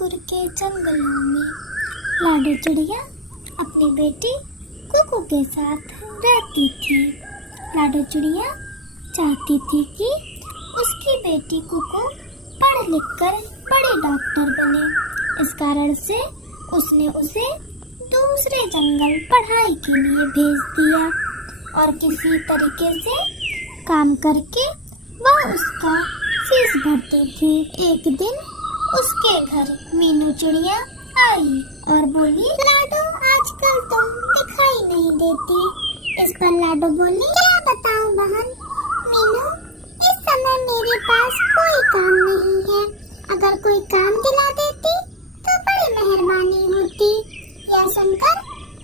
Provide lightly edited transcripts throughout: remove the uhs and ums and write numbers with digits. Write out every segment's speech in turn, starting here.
टनकपुर के जंगलों में लाडो चिड़िया अपनी बेटी कुकू के साथ रहती थी। लाडो चिड़िया चाहती थी कि उसकी बेटी कुकू पढ़ लिख कर बड़े डॉक्टर बने। इस कारण से उसने उसे दूसरे जंगल पढ़ाई के लिए भेज दिया और किसी तरीके से काम करके वह उसका फीस भरती थी। एक दिन उसके घर मीनू चिड़िया आई और बोली, लाडो आजकल तुम दिखाई नहीं देती। इस पर लाडो बोली, क्या बताऊं बहन मीनू, इस समय मेरे पास कोई काम नहीं है। अगर कोई काम दिला देती तो बड़ी मेहरबानी होती। यह सुनकर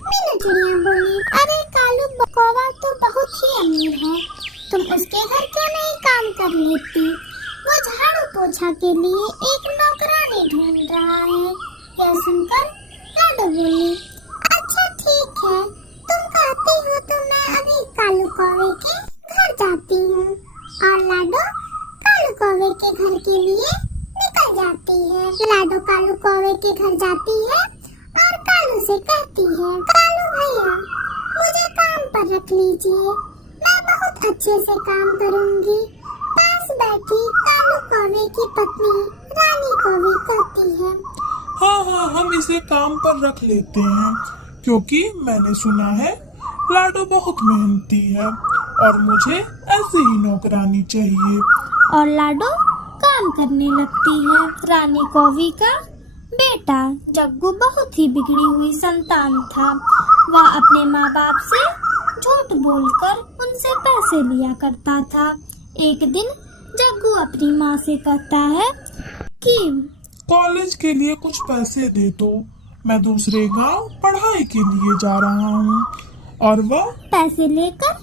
मीनू चिड़िया बोली, अरे कालू कौवा तो बहुत ही अमीर है, तुम उसके घर क्यों नहीं काम कर लेती? वो झाड़ू पोछा के लिए एक नौकरानी ढूंढ रहा है। यह सुनकर लाडो बोली, अच्छा ठीक है, तुम कहती हो तो मैं अभी कालू कौवे के घर जाती हूँ। और लाडो कालू कौवे के घर के लिए निकल जाती है। लाडो कालू कौवे के घर जाती है और कालू से कहती है, कालू भैया मुझे काम पर रख लीजिए, मैं बहुत अच्छे से काम करूँगी। पास बैठी कालू कौवे की पत्नी रानी कौवी कहती है, हाँ, हम इसे काम पर रख लेते हैं, क्योंकि मैंने सुना है लाडो बहुत मेहनती है और मुझे ऐसी ही नौकरानी चाहिए। और लाडो काम करने लगती है। रानी कौवी का बेटा जग्गू बहुत ही बिगड़ी हुई संतान था। वह अपने माँ बाप से झूठ बोलकर उनसे पैसे लिया करता था। एक दिन जग्गू अपनी माँ से कहता है कि कॉलेज के लिए कुछ पैसे दे दो, मैं दूसरे गांव पढ़ाई के लिए जा रहा हूँ। और वह पैसे लेकर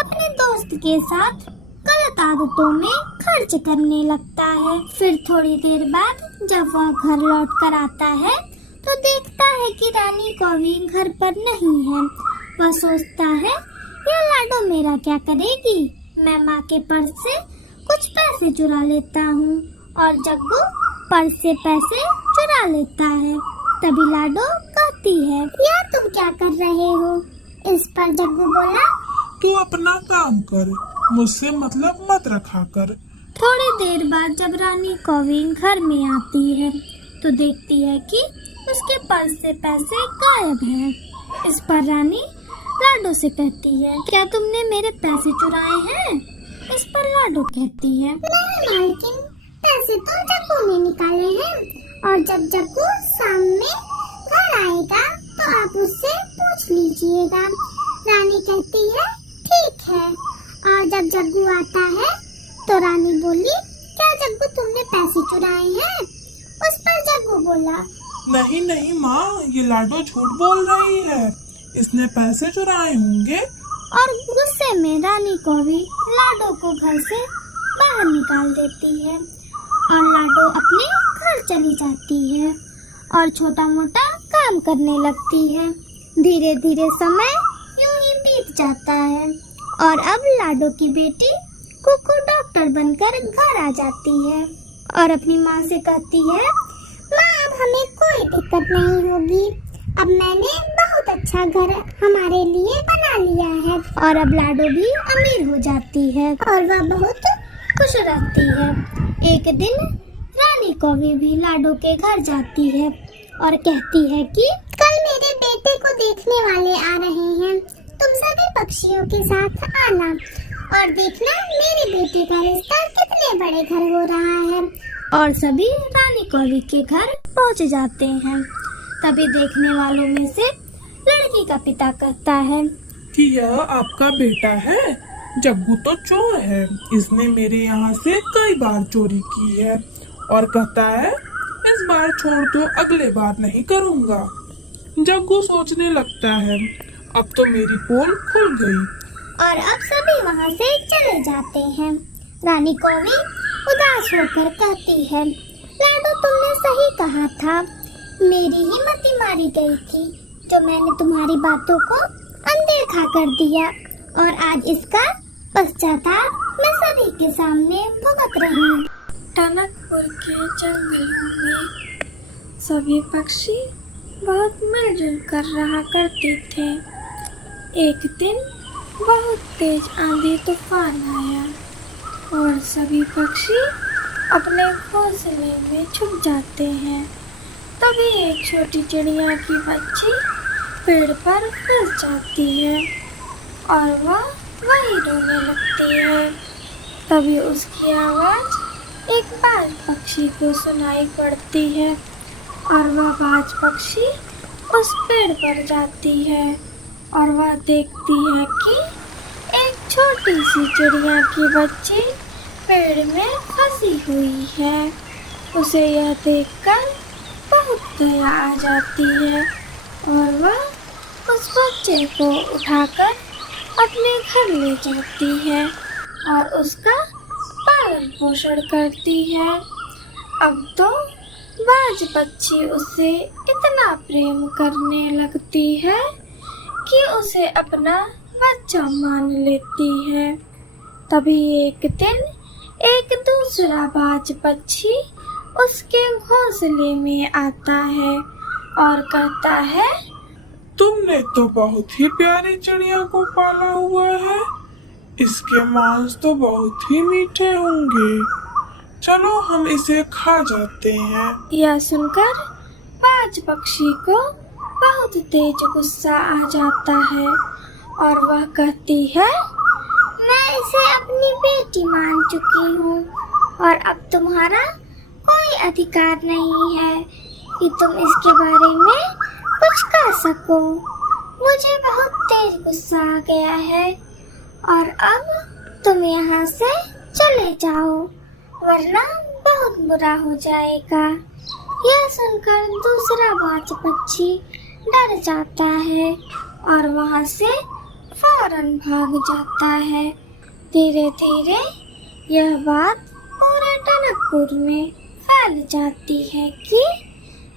अपने दोस्त के साथ गलत आदतों में खर्च करने लगता है। फिर थोड़ी देर बाद जब वह घर लौट कर आता है तो देखता है कि रानी कौवी घर पर नहीं है। वह सोचता है, यह लाडो मेरा क्या करेगी? मैं माँ के पर्स से कुछ पैसे चुरा लेता हूँ। और जग्गू पर्स से पैसे चुरा लेता है। तभी लाडो कहती है, यार तुम क्या कर रहे हो? इस पर जग्गू बोला, तू अपना काम कर, मुझसे मतलब मत रखा कर। थोड़ी देर बाद जब रानी कौवी घर में आती है तो देखती है कि उसके पर्स से पैसे गायब हैं। इस पर रानी लाडो से कहती है, क्या तुमने मेरे पैसे चुराए हैं? इस पर लाडो कहती है, नहीं मालकिन, पैसे तो जग्गू ने निकाले हैं और जब जग्गू शाम में घर आएगा तो आप उससे पूछ लीजिएगा। रानी कहती है, ठीक है। और जब जग्गू आता है तो रानी बोली, क्या जग्गू तुमने पैसे चुराए हैं? उस पर जग्गू बोला, नहीं माँ, ये लाडो झूठ बोल रही है, इसने पैसे चुराए होंगे। और गुस्से में रानी कौवी लाडो को घर से बाहर निकाल देती है और लाडो अपने घर चली जाती है और छोटा मोटा काम करने लगती है। धीरे धीरे समय यूं ही बीत जाता है और अब लाडो की बेटी कुकू डॉक्टर बनकर घर आ जाती है और अपनी माँ से कहती है, माँ अब हमें कोई दिक्कत नहीं होगी, अब मैंने बहुत अच्छा घर हमारे लिए बना लिया है। और अब लाडो भी अमीर हो जाती है और वह बहुत खुश रहती है। एक दिन रानी कौवी भी लाडो के घर जाती है और कहती है कि कल मेरे बेटे को देखने वाले आ रहे हैं, तुम सभी पक्षियों के साथ आना और देखना मेरे बेटे का रिश्ता कितने बड़े घर हो रहा है। और सभी रानी कौवी के घर पहुंच जाते हैं। तभी देखने वालों में से लड़की का पिता कहता है कि यह आपका बेटा है? जग्गू तो चोर है, इसने मेरे यहाँ से कई बार चोरी की है और कहता है इस बार छोड़ दो, अगले बार नहीं करूँगा। जग्गू सोचने लगता है, अब तो मेरी पोल खुल गई। और अब सभी वहाँ से चले जाते हैं। रानी कौवी उदास होकर कहती है, लाडो तुमने सही कहा था, मेरी ही मति मारी गई थी जो मैंने तुम्हारी बातों को अनदेखा कर दिया और आज इसका पश्चाताप मैं सभी के सामने भुगत रही हूँ। टनकपुर के जंगलों में सभी पक्षी बहुत मिलजुल कर रहा करते थे। एक दिन बहुत तेज आंधी तूफान आया और सभी पक्षी अपने घोंसले में छुप जाते हैं। तभी एक छोटी चिड़िया की बच्ची पेड़ पर फंस जाती है और वह वहीं रोने लगती है। तभी उसकी आवाज़ एक बाज पक्षी को सुनाई पड़ती है और वह बाज पक्षी उस पेड़ पर जाती है और वह देखती है कि एक छोटी सी चिड़िया की बच्ची पेड़ में फंसी हुई है। उसे यह देखकर बहुत दया आ जाती है और वह उस बच्चे को उठाकर अपने घर ले जाती है और उसका पालन पोषण करती है। अब तो बाज पक्षी उससे इतना प्रेम करने लगती है कि उसे अपना बच्चा मान लेती है। तभी एक दिन एक दूसरा बाज पक्षी उसके घोंसले में आता है और कहता है, तुमने तो बहुत ही प्यारी चिड़िया को पाला हुआ है। इसके मांस तो बहुत ही मीठे होंगे। चलो हम इसे खा जाते हैं। यह सुनकर बाज पक्षी को बहुत तेज गुस्सा आ जाता है और वह कहती है, मैं इसे अपनी बेटी मान चुकी हूँ और अब तुम्हारा कोई अधिकार नहीं है कि तुम इसके बारे में कुछ कह सको। मुझे बहुत तेज गुस्सा आ गया है और अब तुम यहाँ से चले जाओ वरना बहुत बुरा हो जाएगा। यह सुनकर दूसरा बाज पक्षी डर जाता है और वहाँ से फौरन भाग जाता है। धीरे धीरे यह बात पूरे टनकपुर में फैल जाती है कि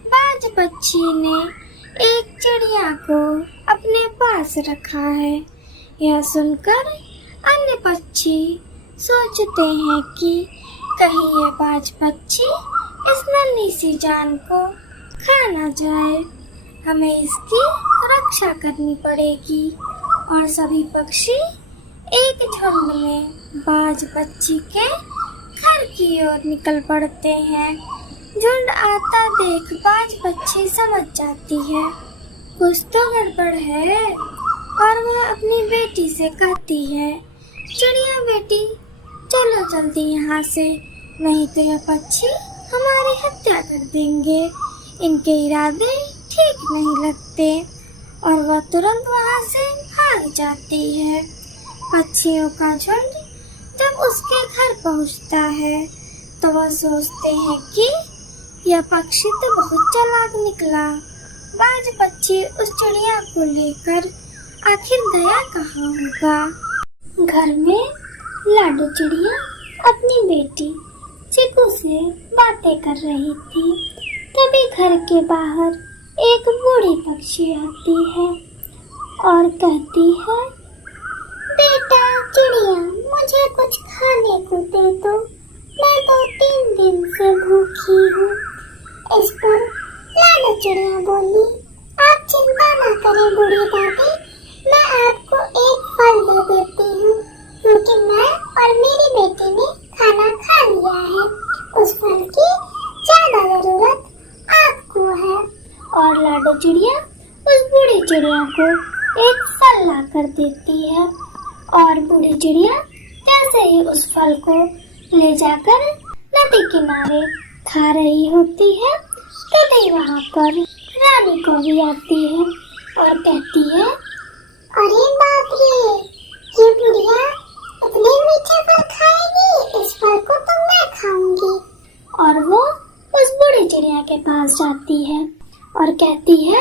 बाज पक्षी ने एक चिड़िया को अपने पास रखा है। यह सुनकर अन्य पक्षी सोचते हैं कि कहीं यह बाज पक्षी इस नन्ही सी जान को खा ना जाए, हमें इसकी रक्षा करनी पड़ेगी। और सभी पक्षी एक झुंड में बाज पक्षी के घर की ओर निकल पड़ते हैं। झुंड आता देख बाज पक्षी समझ जाती है कुछ तो गड़बड़ है और वह अपनी बेटी से कहती है, चिड़िया बेटी चलो जल्दी यहाँ से, नहीं तो यह पक्षी हमारी हत्या कर देंगे। इनके इरादे ठीक नहीं लगते। और वह तुरंत वहाँ से भाग जाती है। पक्षियों का झुंड जब उसके घर पहुँचता है तो वह सोचते हैं कि यह पक्षी तो बहुत चालाक निकला। बाज पक्षी उस चिड़िया को लेकर आखिर गया कहाँ होगा। घर में लाडो चिड़िया अपनी बेटी चिकू से बातें कर रही थी। तभी घर के बाहर एक बूढ़ी पक्षी आती है और कहती है, बेटा चिड़िया मुझे कुछ खाने को दे दो, मैं तो 3 दिन से भूखी हूँ। इस पर लाडो चिड़िया बोली, आप चिंता न करें बूढ़ी दादी, मैं आपको एक फल दे देती हूँ क्योंकि मैं और मेरी बेटी ने खाना खा लिया है। उस फल की ज्यादा जरूरत आपको है। और लाडो चिड़िया उस बूढ़ी चिड़िया को एक फल ला कर देती है और बूढ़ी चिड़िया जैसे ही उस फल को ले जाकर नदी किनारे खा रही होती है तभी वहाँ पर रानी को भी आती है और कहती है, अरे बाप रे, ये बुढ़िया इतने मीठे फल खाएगी, इस फल को तो मैं खाऊंगी। और वो उस बूढ़ी चिड़िया के पास जाती है और कहती है,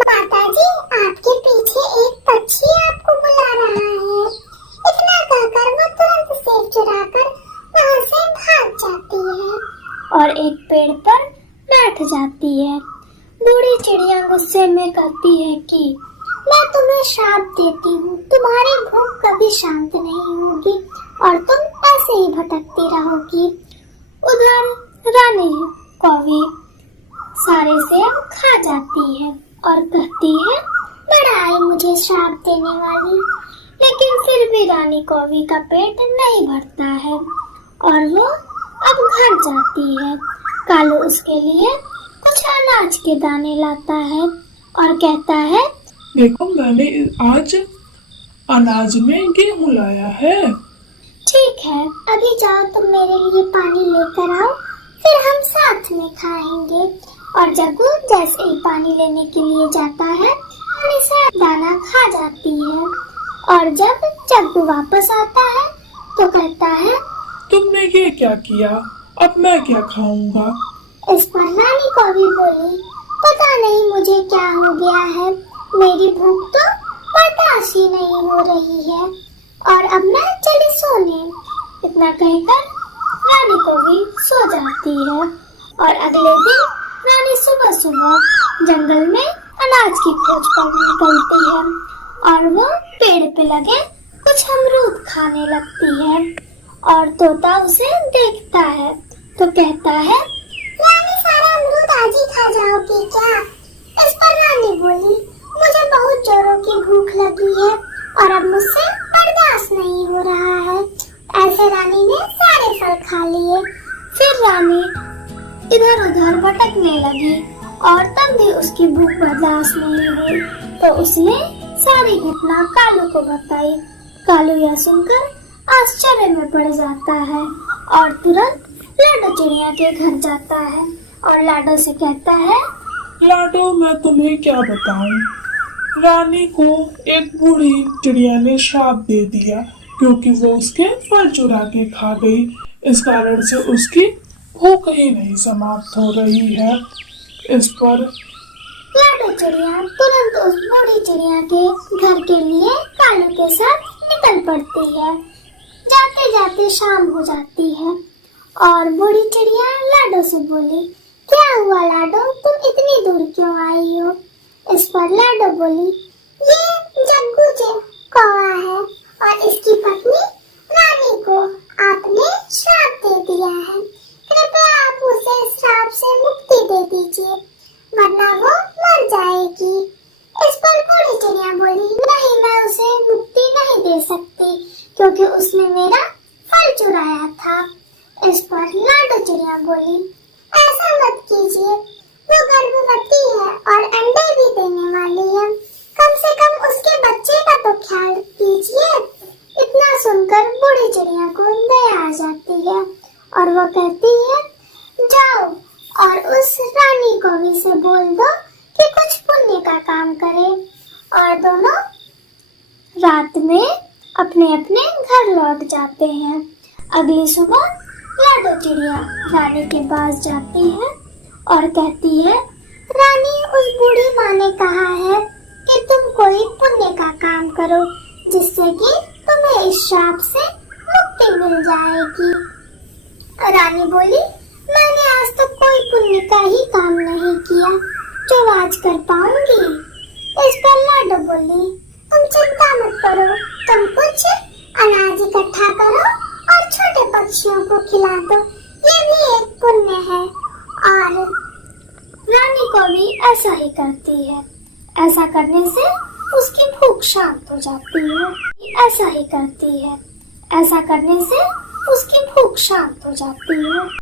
माताजी आपके पीछे एक पक्षी आपको बुला रहा है। इतना कहकर वो तुरंत सेब चुराकर वहाँ से भाग जाती है और एक पेड़ पर बैठ जाती है। बूढ़ी चिड़िया गुस्से में कहती है कि मैं तुम्हें श्राप देती हूँ, तुम्हारी भूख कभी शांत नहीं होगी और तुम ऐसे ही भटकती रहोगी। उधर रानी को भी सारे सेब खा जाती है और कहती है, बड़ा आई मुझे श्राप देने वाली। लेकिन फिर भी रानी कौवी का पेट नहीं भरता है और वो अब घर जाती है। कालू उसके लिए कुछ अनाज के दाने लाता है और कहता है, देखो मैंने आज अनाज में गेहूं लाया है। ठीक है, अभी जाओ तुम मेरे लिए पानी लेकर आओ, फिर हम साथ में खाएंगे। और जग्गू जैसे ही पानी लेने के लिए जाता है, हमेशा दाना खा जाती है। और जब जग्गू वापस आता है तो कहता है, तुमने ये क्या किया, अब मैं क्या खाऊंगा। इस पर रानी कौवी बोली, पता नहीं मुझे क्या हो गया है, मेरी भूख तो बर्दाश्त ही नहीं हो रही है और अब मैं चली सोने। इतना कहकर रानी कौवी सो जाती है और अगले दिन रानी सुबह सुबह जंगल में अनाज की खोज पर निकलती है और वो पेड़ पे लगे कुछ अमरूद खाने लगती है। और तोता उसे देखता है तो कहता है, रानी सारा अमरूद आज ही खा जाओगी क्या। इस पर रानी बोली, मुझे बहुत जोरों की भूख लगी है और अब मुझसे बर्दाश्त नहीं हो रहा है। ऐसे रानी ने सारे फल खा लिए। फिर रानी इधर उधर भटकने लगी और तब भी उसकी भूख बर्दाश्त नहीं हुई तो उसने सारी घटना कालू को बताई। कालू यह सुनकर आश्चर्य में पड़ जाता है और तुरंत लाडो चिड़िया के घर जाता है और लाडो से कहता है, लाडो मैं तुम्हें क्या बताऊं, रानी को एक बूढ़ी चिड़िया ने श्राप दे दिया क्योंकि वो उसके फल चुरा के खा गई। इस कारण से उसकी भूख ही नहीं समाप्त हो रही है। इस पर लाडो चिड़िया तुरंत उस बूढ़ी चिड़िया के घर के लिए कालू के साथ निकल पड़ती है। जाते जाते शाम हो जाती है और बूढ़ी चिड़िया लाडो से बोली, क्या हुआ लाडो, तुम इतनी दूर क्यों आई हो। इस पर लाडो बोली, ये जग्गू जी कौवा है और इसकी पत्नी रानी को आपने श्राप दे दिया है। कृपया आप उसे श्राप से मुक्ति दे दीजिए वरना वो मर जाएगी। इस पर बूढ़ी चिड़िया बोली, नहीं मैं उसे मुक्ति नहीं दे सकती क्योंकि उसने मेरा फल चुराया था। इस पर लाडो चिड़िया बोली, ऐसा मत कीजिए, वो गर्भवती है और अंडे भी देने वाली है, कम से कम उसके बच्चे का तो ख्याल कीजिए। इतना सुनकर बूढ़ी चिड़िया को दया आ जाती है और वो कहती है, जाओ और उस रानी कौवी से बोल दो कि कुछ पुण्य का काम करे। और दोनों रात में अपने अपने घर लौट जाते हैं। अगली सुबह लाडो चिड़िया रानी के पास जाती है और कहती है, रानी उस बूढ़ी माँ ने कहा है कि तुम कोई पुण्य का काम करो जिससे कि तुम्हें इस श्राप से मुक्ति मिल जाएगी। रानी बोली, मैंने आज तक कोई पुण्य का ही काम नहीं किया जो आज कर पाऊंगी। इस पर लाडो बोली, तुम चिंता मत करो, तुम कुछ अनाज इकट्ठा करो और छोटे पक्षियों को खिला दो, ये भी एक पुण्य है। और रानी को भी ऐसा ही करती है। ऐसा करने से उसकी भूख शांत हो जाती है। ऐसा ही करती है। ऐसा करने से उसकी भूख शांत हो जाती है।